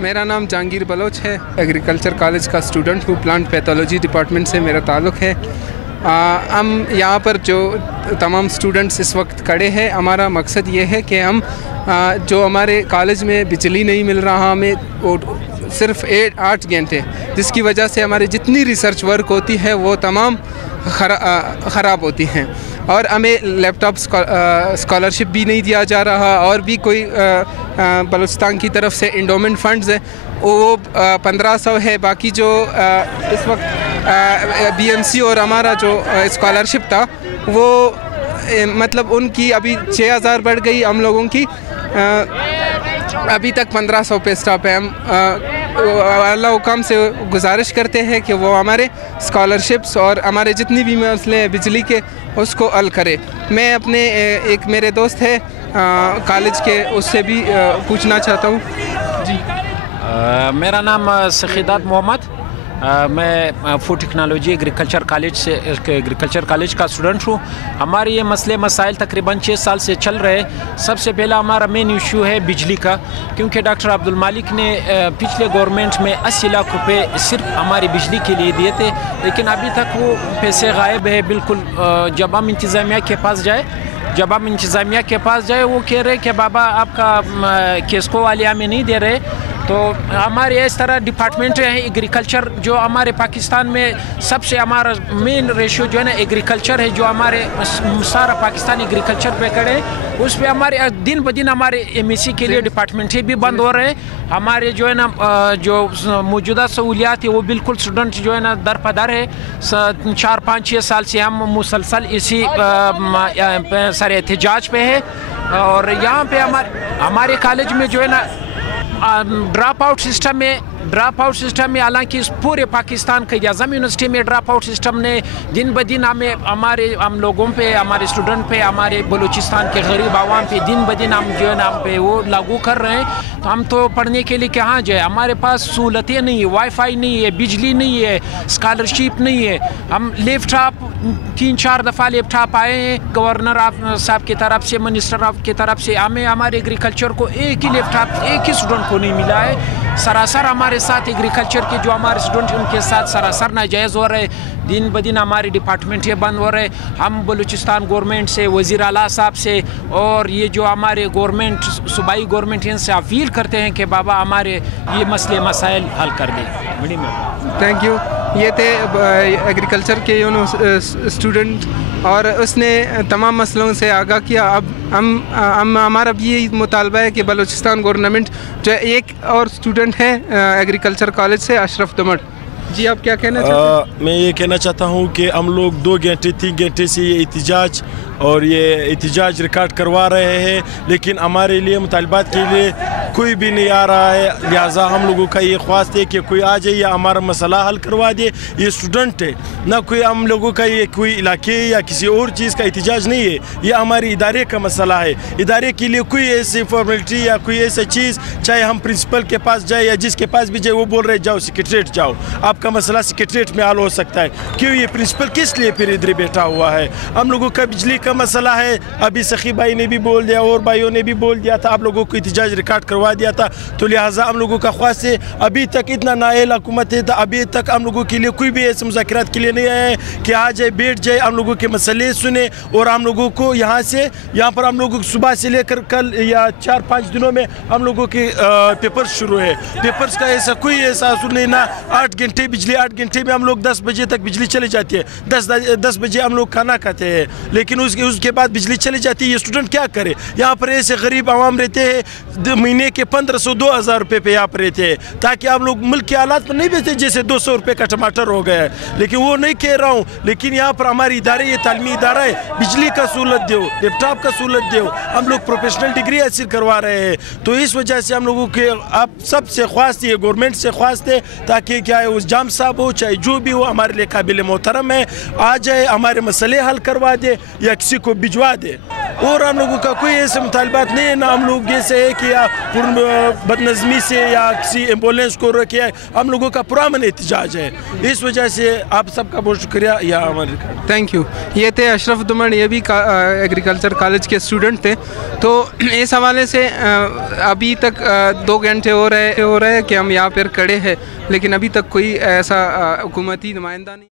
میرا نام جہانگیر بلوچ ہے، ایگریکلچر کالج کا اسٹوڈنٹ ہوں، پلانٹ پیتھولوجی ڈپارٹمنٹ سے میرا تعلق ہے۔ ہم یہاں پر جو تمام اسٹوڈنٹس اس وقت کھڑے ہیں، ہمارا مقصد یہ ہے کہ ہم جو ہمارے کالج میں بجلی نہیں مل رہا ہمیں وہ صرف 8 گھنٹے، جس کی وجہ سے ہماری جتنی ریسرچ ورک ہوتی ہے وہ تمام خراب ہوتی ہیں، اور ہمیں لیپ ٹاپ اسکالرشپ بھی نہیں دیا جا رہا، اور بھی کوئی بلوچستان کی طرف سے انڈومنٹ فنڈز ہیں وہ 1500 ہے، باقی جو اس وقت بی ایم سی اور ہمارا جو اسکالرشپ تھا وہ مطلب ان کی ابھی 6000 بڑھ گئی، ہم لوگوں کی ابھی تک 1500 پہ اسٹاپ ہے۔ ہم اللہ حکام سے گزارش کرتے ہیں کہ وہ ہمارے اسکالرشپس اور ہمارے جتنی بھی مسئلے ہیں بجلی کے اس کو حل کرے۔ میں اپنے ایک میرے دوست ہے کالج کے، اس سے بھی پوچھنا چاہتا ہوں۔ جی میرا نام سخیدات محمد، میں فوڈ ٹیکنالوجی ایگریکلچر کالج کا اسٹوڈنٹ ہوں۔ ہمارے یہ مسئلے مسائل تقریباً 6 سال سے چل رہے۔ سب سے پہلا ہمارا مین ایشو ہے بجلی کا، کیونکہ ڈاکٹر عبدالمالک نے پچھلے گورنمنٹ میں 80 لاکھ روپے صرف ہماری بجلی کے لیے دیے تھے، لیکن ابھی تک وہ پیسے غائب ہے بالکل۔ جب ہم انتظامیہ کے پاس جائے وہ کہہ رہے کہ بابا آپ کا کیسکو والے ہمیں نہیں دے رہے۔ تو ہمارے اس طرح ڈپارٹمنٹ ہے ایگریکلچر، جو ہمارے پاکستان میں سب سے ہمارا مین ریشو جو ہے نا ایگریکلچر ہے، جو ہمارے سارا پاکستان ایگریکلچر پہ کھڑے ہیں، اس پہ ہمارے دن بدن ہمارے ایم ایس سی کے لیے ڈپارٹمنٹیں بھی بند ہو رہے ہیں۔ ہمارے جو ہے نا جو موجودہ سہولیات ہے وہ بالکل اسٹوڈنٹ جو ہے نا درپدر ہے۔ 4-5-6 سال سے ہم مسلسل اسی سر احتجاج پہ ہے، اور یہاں پہ ہمارے کالج میں جو ہے نا ڈراپ آؤٹ سسٹم ہے، حالانکہ اس پورے پاکستان کے اعظم یونیورسٹی میں ڈراپ آؤٹ سسٹم نے دن بدن ہم لوگوں پہ، ہمارے اسٹوڈنٹ پہ، ہمارے بلوچستان کے غریب عوام پہ دن بدن ہم جو ہے نا ہم پہ وہ لاگو کر رہے ہیں۔ تو ہم تو پڑھنے کے لیے کہاں جائے؟ ہمارے پاس سہولتیں نہیں ہے، وائی فائی نہیں ہے، بجلی نہیں ہے، اسکالرشپ نہیں ہے۔ ہم لیپ ٹاپ 3-4 دفعہ لیپ ٹاپ آئے ہیں گورنر صاحب کی طرف سے، منسٹر کی طرف سے، ہمیں ہمارے ایگریکلچر کو ایک ہی لیپ ٹاپ ایک ہی اسٹوڈنٹ کو نہیں ملا ہے۔ سراسر ہمارے ساتھ ایگریکلچر کے جو ہمارے اسٹوڈنٹ ان کے ساتھ سراسر ناجائز ہو رہے، دن بدن ہماری ڈپارٹمنٹیں بند ہو رہے۔ ہم بلوچستان گورنمنٹ سے، وزیر اعلیٰ صاحب سے، اور یہ جو ہمارے گورنمنٹ صوبائی گورنمٹ ان سے اپیل کرتے ہیں کہ بابا ہمارے یہ مسئلے مسائل حل کر دیں۔ بڑی مہربانی، تھینک یو۔ یہ تھے ایگریکلچر کے اسٹوڈنٹ، اور اس نے تمام مسئلوں سے آگاہ کیا۔ اب ہمارا بھی یہی مطالبہ ہے کہ بلوچستان گورنمنٹ جو ایک اور اسٹوڈنٹ ہیں ایگریکلچر کالج سے، اشرف دمٹ، جی آپ کیا کہنا چاہتے ہیں؟ میں یہ کہنا چاہتا ہوں کہ ہم لوگ 2-3 گھنٹے سے یہ احتجاج ریکارڈ کروا رہے ہیں، لیکن ہمارے لیے مطالبات کے لیے کوئی بھی نہیں آ رہا ہے۔ لہٰذا ہم لوگوں کا یہ خواست ہے کہ کوئی آ جائے یا ہمارا مسئلہ حل کروا دے۔ یہ اسٹوڈنٹ ہے، نہ کوئی ہم لوگوں کا یہ کوئی علاقے یا کسی اور چیز کا احتجاج نہیں ہے، یہ ہمارے ادارے کا مسئلہ ہے۔ ادارے کے لیے کوئی ایسی فارمیلٹی یا کوئی ایسا چیز، چاہے ہم پرنسپل کے پاس جائے یا جس کے پاس بھی جائے، وہ بول رہے جاؤ سیکریٹریٹ جاؤ، آپ کا مسئلہ سیکریٹریٹ میں حل ہو سکتا ہے۔ کیوں یہ پرنسپل کس لیے پھر ادھر بیٹھا ہوا ہے؟ ہم لوگوں کا بجلی کا مسئلہ ہے، ابھی سخی بھائی نے بھی بول دیا اور بھائیوں نے بھی بول دیا تھا، آپ لوگوں کو احتجاج ریکارڈ کروا دیا تھا۔ تو لہٰذا ہم لوگوں کا خواست ہے، ابھی تک اتنا نااہل حکومت ہے، ابھی تک ہم لوگوں کے لیے کوئی بھی ایسے مذاکرات کے لیے نہیں آیا ہے کہ آ جائے بیٹھ جائے، ہم لوگوں کے مسئلے سنے، اور ہم لوگوں کو یہاں پر ہم لوگوں صبح سے لے کر کل یا 4-5 دنوں میں ہم لوگوں کے پیپرز شروع ہے۔ پیپرز کا ایسا کوئی ایسا اصول نہیں، نہ 8 گھنٹے بجلی، 8 گھنٹے میں ہم لوگ 10 بجے تک بجلی چلی جاتی ہے، 10 بجے ہم لوگ کھانا کھاتے ہیں، لیکن اس کے بعد بجلی چلی جاتی ہے۔ یہ اسٹوڈنٹ کیا کرے؟ یہاں پر ایسے غریب عوام رہتے ہیں، مہینے کے 1500-2000 روپے پہ یہاں پر رہتے ہیں، تاکہ آپ لوگ ملک کے حالات پر نہیں بیچتے جیسے 200 روپے کا ٹماٹر ہو گیا ہے۔ لیکن وہ نہیں کہہ رہا ہوں، لیکن یہاں پر ہماری ادارے، یہ تعلیمی ادارہ ہے، بجلی کا سہولت دو، لیپ ٹاپ کا سہولت دو، ہم لوگ پروفیشنل ڈگری حاصل کروا رہے ہیں۔ تو اس وجہ سے ہم لوگوں کے آپ سب سے خواست ہے، گورنمنٹ سے خواست ہے، تاکہ کیا ہے اس جام صاحب ہو چاہے جو بھی ہو، ہمارے لیے قابل محترم ہے، آ جائے ہمارے مسئلے حل کروا دے، یا کسی کسی کو بھجوا دے. اور ہم لوگوں کا کوئی ایسے مطالبات نہیں ہے, نہ ہم لوگ ایسے ہے کہ بد نظمی سے یا کسی ایمبولینس کو رکھے. ہم لوگوں کا پرامن احتجاج ہے. اس وجہ سے آپ سب کا بہت شکریہ. یا تھینک یو. یہ تھے اشرف دمن, یہ بھی ایگریکلچر کالج کے اسٹوڈنٹ تھے. تو اس حوالے سے ابھی تک 2 گھنٹے ہو رہے کہ ہم یہاں پر کھڑے ہیں, لیکن ابھی تک کوئی ایسا حکومتی نمائندہ نہیں.